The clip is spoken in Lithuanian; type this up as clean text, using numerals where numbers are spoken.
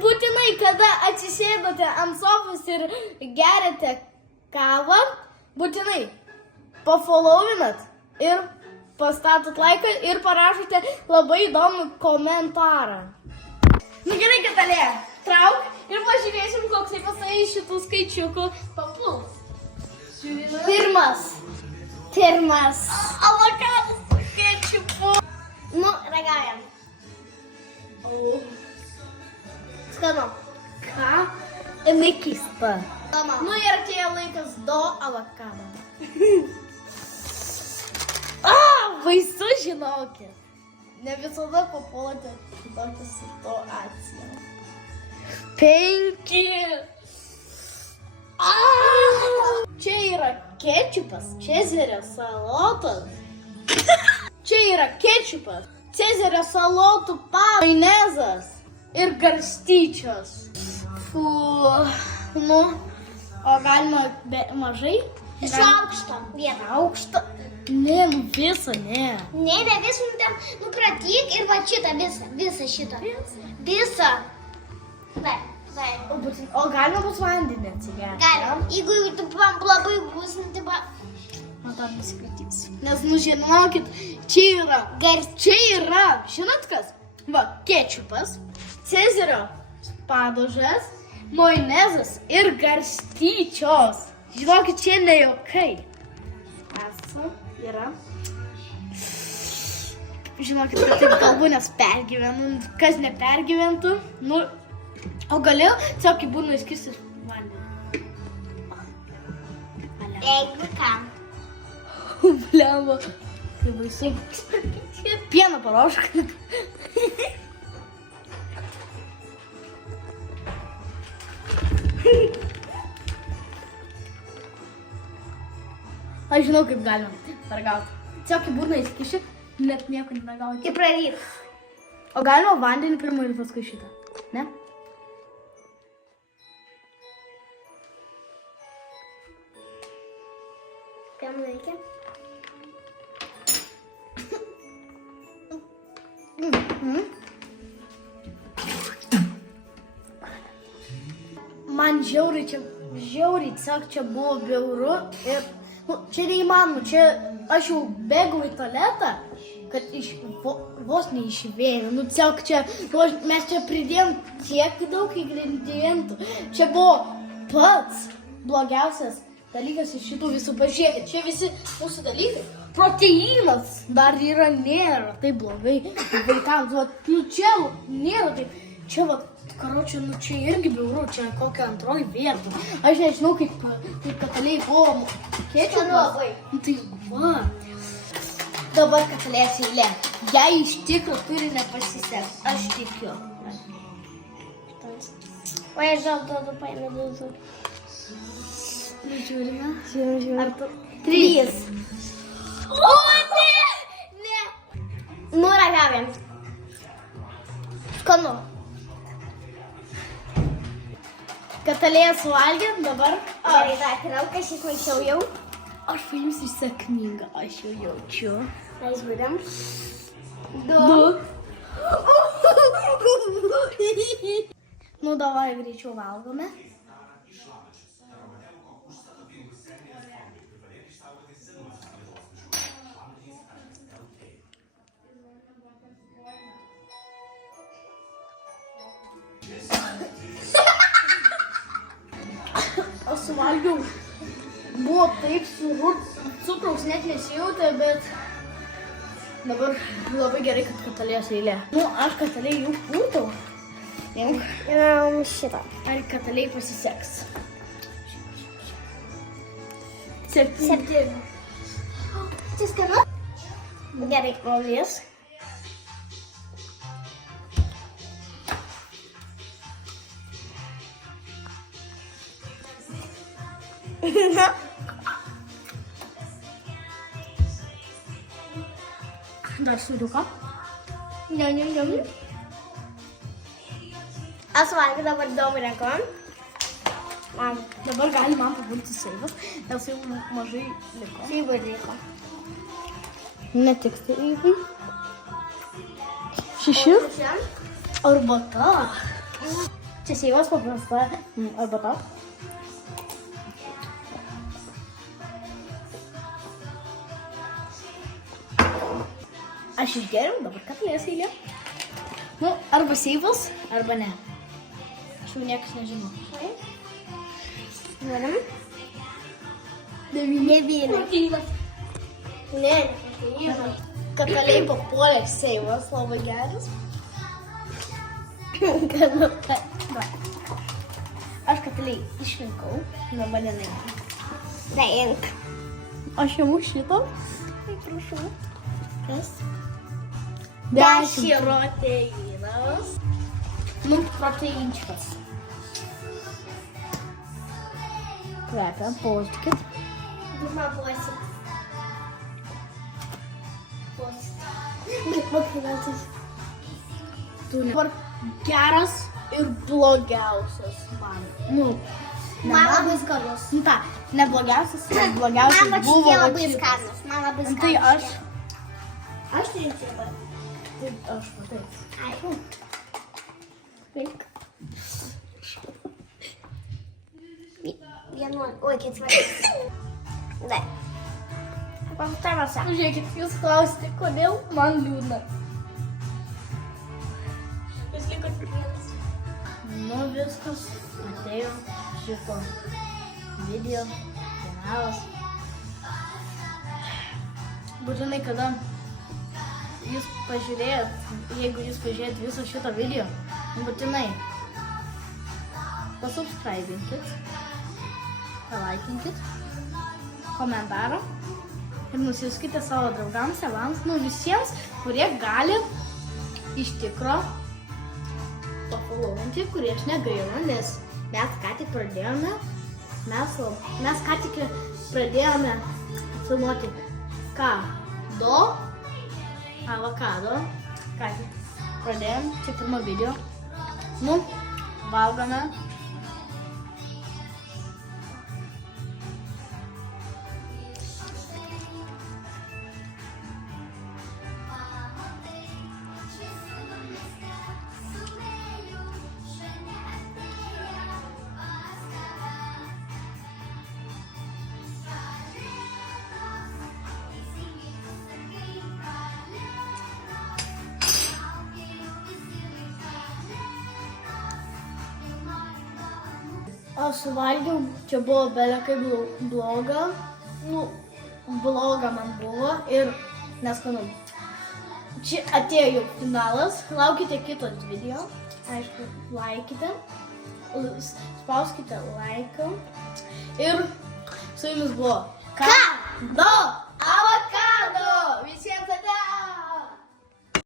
būtinai, kada atsisėdote ant sofos ir geriate kavą, būtinai pafollowinat ir pastatot laiką ir parašote labai įdomų komentarą. Nu gerai, Katalė, trauk ir pažiūrėsim, koks pasai iš šitų skaičiukų papuls. Pirmas. Avokadas su kečupu. Nu, ragaujam. Skanu. Ką? Jinai keista. Nu ir atėjo laikas do avokado. Baisu, žinokit. Ne visada papuolate į tokią situaciją. 5. Čia yra kečupas, cezario salotos. Čia yra kečupas, cezario salotų majonezas ir garstyčios. Fu, nu, o galima mažai? Aukštą vietą. Aukštą? Ne, nu visą, ne. Ne, visą, ten nukratyk ir va šitą visą šitą. Visą. Va. O galima bus vandenį atsigerti? Galim. Jeigu tu labai bus, tai va. Man tam nusikratys. Nes, nu, žinokit, čia yra, žinot kas? Va, kečupas, cezario padažas, majonezas ir garstyčios. Žinokit, čia ne juokai. Yra. Žinokit, kad taip kalbu, nes pergyvenu. Kas nepergyventų, nu, o galėjau tiesiog į burną įskirsti vandenį. Jeigu kam. Blemba. Tai baisu. Pieną paraušk. Aš žinau, kaip galima paragauti. Tiesiog į burną įskiši, net nieko neragauti. Ir praryk. O galima vandenį pirmą ir paskui šitą, ne? Kam reikia? Man žiauriai, tiesiog čia buvo bjauru ir čia neįmanoma, čia aš jau bėgau į tualetą, kad vos neišvėjau. Nu, tiesiog čia, mes čia pridėjom tiek daug ingredientų. Čia buvo pats blogiausias dalykas iš šitų visų. Pažiūrėkit, čia visi mūsų dalykai. Proteinas dar nėra taip blogai vaikams. Nu, čia nėra taip. Čia, karočią, nu, čia irgi bjauru, čia kokia antroji vieta. Aš nežinau, kaip Katalė buvo kečupas. Nu, tai va. Dabar Katalės eilė. Jei iš tikro turi nepasiseks, aš tikiu. O aš žal duodu paėmė dūzų. Žiūrime. Žiūrime. 3. O, ne! Nu, ragaujam. Skanu. Katalė suvalgė, dabar Gerai, dar krauką šis maišiau jau. aš paimsiu sėkmingą, aš jau jaučiu. Mes būdam. 2. Nu, davai greičiau valgome. Aš suvalgiau. Buvo taip sūru, cukraus net nesijautė, bet dabar labai gerai, kad Katalės eilė. Nu, aš Katalė jau pūtau. Šitą. Ar Katalė pasiseks? 7. Čia skanu? Gerai, krovės. Dar sūriuką. Ne. Aš valgiu dabar daug rankom. Dabar gali man pabūti seivas, nes jau mažai liko. Seivai liko. Ne tik seivai. 6. Arbata. Čia seivas paprasta arbata. Aš išgeriau, dabar katlės eilė. Nu, arba seivas, arba ne. Aš jau niekas nežinau. Norim? 9. Ne. Kataliai papuolė seivas, labai geras. Aš kataliai išrinkau, dabar nenai. Daink. Aš jau šito. Tai prašau. Kas? 10 proteinas. Nu, proteinčikas. Kvepia, paustikit. Pirma puosi. Dabar geras ir blogiausias man. Nu, Man labai skanus. Nu ta, ne blogiausias, bet blogiausias Man buvo šitie labai šitas. skanus. Man labai skanus. Tai aš. šitie. Aš turiu čia. Taip, aš matai. Ai. Taip. 11. Oi, ketvirtas. Dai. Pastarvasa. Nu, žiūrėkit, jūs klausite, kodėl man liūdna. Jūs likot vienas. Nu, viskas atėjo šito video, finalas. Būtinai, kada jūs pažiūrėjot, jeigu jūs pažiūrėjot visą šitą video, būtinai pasubscribinkit, palaikinkit, komentarą ir nusiųskite savo draugams, tėvams, nu visiems, kurie gali iš tikro pafollowinti, kurie aš negaila, nes mes ką tik pradėjome, mes ką tik pradėjome filmuoti avokado, ką tik pradėjom, čia pirmą video, nu, valgome. Aš suvalgiau, čia buvo belekai bloga, nu, bloga man buvo ir neskanu. Čia atėjo jau finalas, laukite kitos video, aišku, laikite, spauskite laiką ir su jumis buvo Ką? Do!